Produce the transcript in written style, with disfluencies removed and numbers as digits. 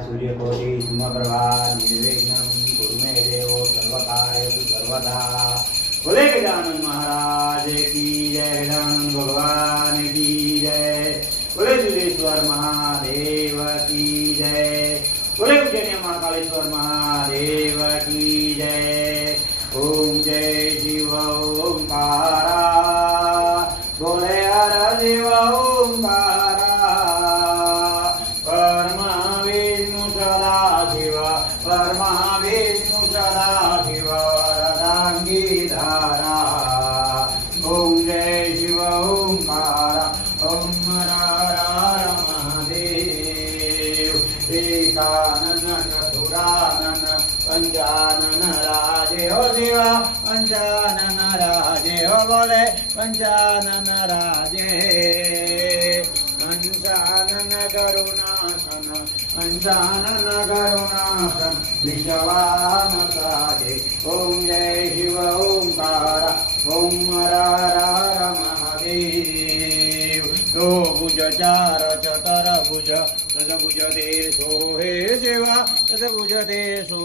सूर्यकोटि समप्रभा निर्विघ्नं कुरु मे देव सर्वकार्येषु सर्वदा। बोले गजानन महाराज की जय, गजानन भगवान की जय, बोले दुलेश्वर महादेव की जय, बोले उज्जैन महाकालेश्वर महादेव की जय। ओम जय शिव ओंकारा, बोले हर शिव ओंकारा, परमा विष्णु सदा शिव, परमा विष्णु सदा शिव, वरदांगी धारा। ओम जय शिव ओंकारा, ओम हर हर महादेव। एकानन चतुरानन पंचानन राजे हो शिवा, पंचानन राजे हो, बोले पंचानन राजे। पंचानन करुणासन, पंचानन करुणासन, विश्वान साजे। ओम जय शिव ओंकारा, ओम हर हर महादेव। तो भुज चार चतर भुज, तद भुज देशो हे शिवा, तद भुज देशो।